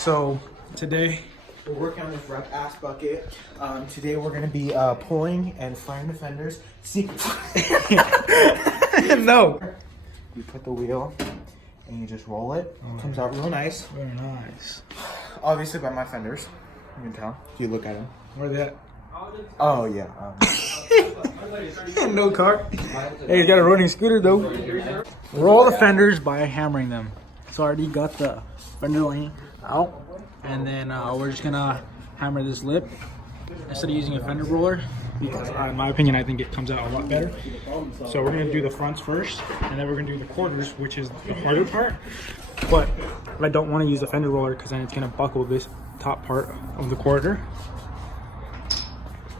So today we're working on this rep ass bucket. Today we're gonna be pulling and firing the fenders. See, no. you put the wheel and you just roll it. It comes out real nice. Very nice. Obviously by my fenders, you can tell if you look at them. Where they at? Oh yeah. No car. Hey, he's got a running scooter though. Roll the fenders by hammering them. So I already got the fender lane out, and then we're just gonna hammer this lip instead of using a fender roller, because in my opinion I think it comes out a lot better. So we're gonna do the fronts first, and then we're gonna do the quarters, which is the harder part. But I don't want to use the fender roller because then it's gonna buckle this top part of the quarter.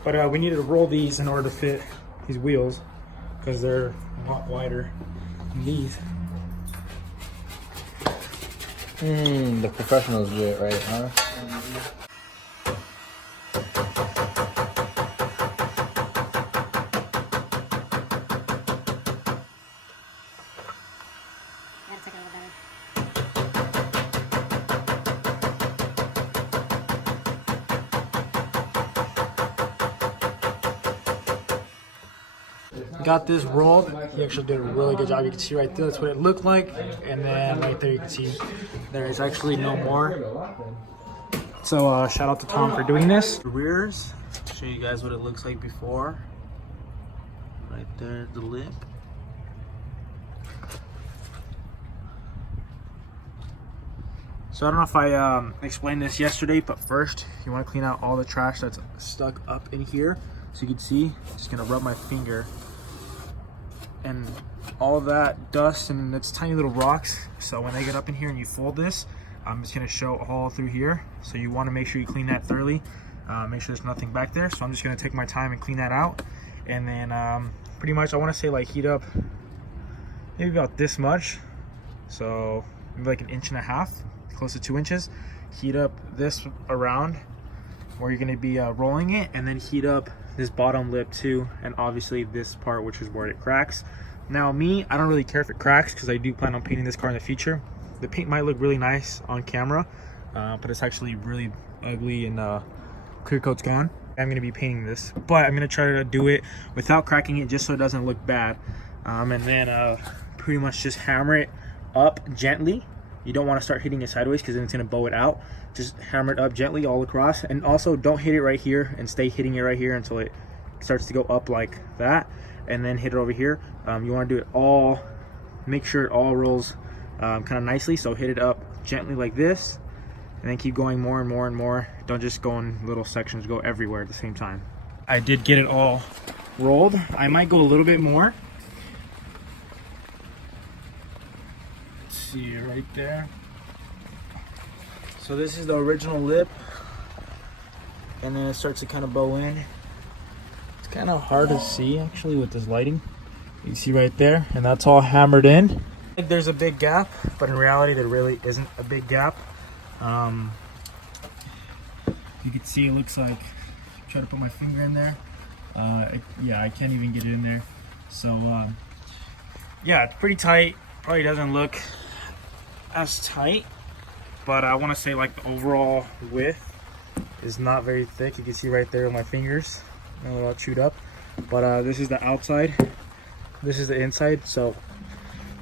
But we needed to roll these in order to fit these wheels because they're a lot wider than these. The professionals do it right, huh? Got this rolled. He actually did a really good job. You can see right there, that's what it looked like. And then right there you can see there is actually no more. So shout out to Tom for doing this. The rears, show you guys what it looks like before. Right there, the lip. So I don't know if I explained this yesterday, but first you want to clean out all the trash that's stuck up in here. So you can see, just gonna rub my finger, and all that dust and it's tiny little rocks. So when they get up in here and you fold this, it's gonna show all through here. So you want to make sure you clean that thoroughly. Make sure there's nothing back there. So I'm just gonna take my time and clean that out, and then pretty much I want to say like heat up maybe about this much, so maybe like 1.5 inches, close to 2 inches. Heat up this around where you're going to be rolling it, and then heat up this bottom lip too, and obviously this part, which is where it cracks. Now me, I don't really care if it cracks because I do plan on painting this car in the future. The paint might look really nice on camera, but it's actually really ugly, and clear coat's gone. I'm going to be painting this, but I'm going to try to do it without cracking it just so it doesn't look bad, and then pretty much just hammer it up gently. You don't want to start hitting it sideways because then it's going to bow it out. Just hammer it up gently all across, and also don't hit it right here and stay hitting it right here until it starts to go up like that, and then hit it over here. You want to do it all, make sure it all rolls kind of nicely. So hit it up gently like this, and then keep going more and more and more. Don't just go in little sections, go everywhere at the same time. I did get it all rolled. I might go a little bit more. See it right there. So this is the original lip, and then it starts to kind of bow in. It's kind of hard to see actually with this lighting. You can see right there, and that's all hammered in. I think there's a big gap, but in reality there really isn't a big gap. You can see it looks like, try to put my finger in there. Yeah, I can't even get it in there. So yeah, it's pretty tight. Probably doesn't look as tight, but I want to say like the overall width is not very thick. You can see right there on my fingers, a little chewed up. But this is the outside, this is the inside, so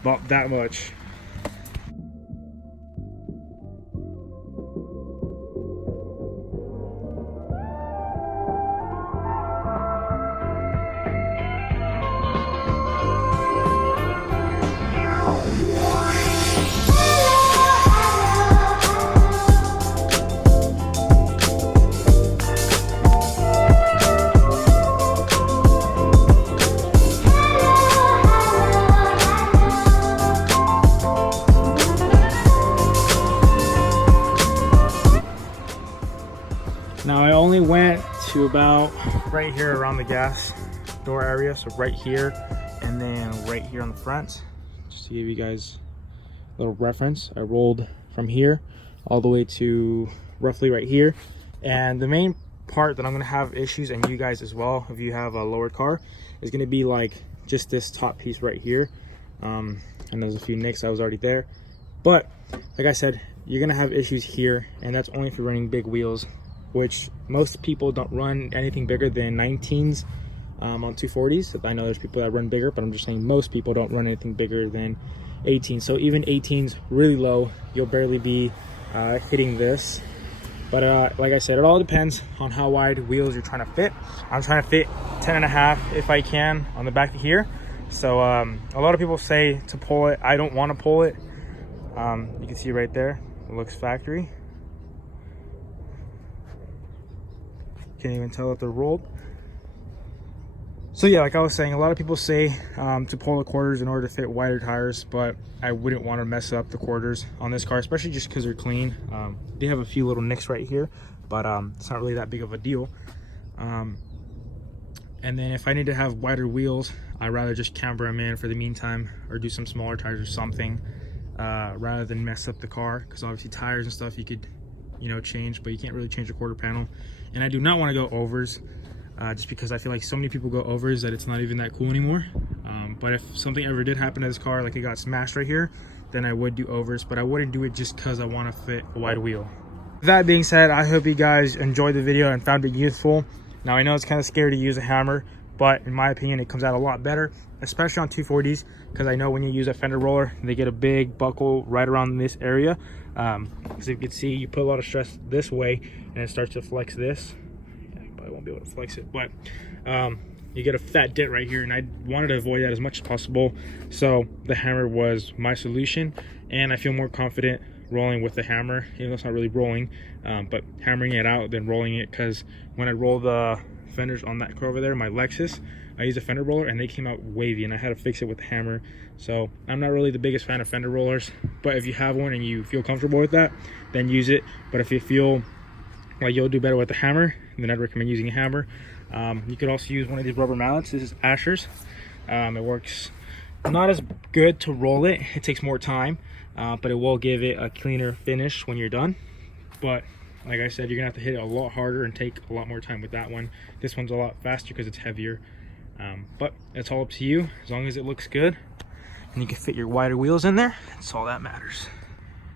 about that much. Now I only went to about right here around the gas door area, so right here and then right here on the front, just to give you guys a little reference. I rolled from here all the way to roughly right here, and the main part that I'm gonna have issues, and you guys as well if you have a lowered car, is gonna be like just this top piece right here. And there's a few nicks, I was already there, but like I said, you're gonna have issues here, and that's only if you're running big wheels, which most people don't run anything bigger than 19s on 240s. I know there's people that run bigger, but I'm just saying most people don't run anything bigger than 18. So even 18s really low, you'll barely be hitting this. But like I said, it all depends on how wide wheels you're trying to fit. I'm trying to fit 10.5 if I can on the back of here. So a lot of people say to pull it. I don't want to pull it. You can see right there, it looks factory. Can't even tell if they're rolled. So yeah, like I was saying, a lot of people say to pull the quarters in order to fit wider tires, but I wouldn't want to mess up the quarters on this car, especially just because they're clean. They have a few little nicks right here, but it's not really that big of a deal. And then if I need to have wider wheels, I'd rather just camber them in for the meantime, or do some smaller tires or something, rather than mess up the car, because obviously tires and stuff you could, you know, change, but you can't really change the quarter panel. And I do not want to go overs, just because I feel like so many people go overs that it's not even that cool anymore. But if something ever did happen to this car, like it got smashed right here, then I would do overs, but I wouldn't do it just because I want to fit a wide wheel. That being said, I hope you guys enjoyed the video and found it useful. Now I know it's kind of scary to use a hammer, but in my opinion it comes out a lot better, especially on 240s, because I know when you use a fender roller, they get a big buckle right around this area. Because you can see, you put a lot of stress this way and it starts to flex this. I probably won't be able to flex it, but you get a fat dent right here, and I wanted to avoid that as much as possible. So the hammer was my solution, and I feel more confident rolling with the hammer, even though it's not really rolling, but hammering it out than rolling it, because when I roll the fenders on that car over there, my Lexus, I used a fender roller and they came out wavy, and I had to fix it with the hammer. So I'm not really the biggest fan of fender rollers, but if you have one and you feel comfortable with that, then use it. But if you feel like you'll do better with the hammer, then I'd recommend using a hammer. You could also use one of these rubber mallets. This is Asher's. It works not as good to roll it. It takes more time, but it will give it a cleaner finish when you're done. But like I said, you're gonna have to hit it a lot harder and take a lot more time with that one. This one's a lot faster because it's heavier. But it's all up to you. As long as it looks good and you can fit your wider wheels in there, that's all that matters.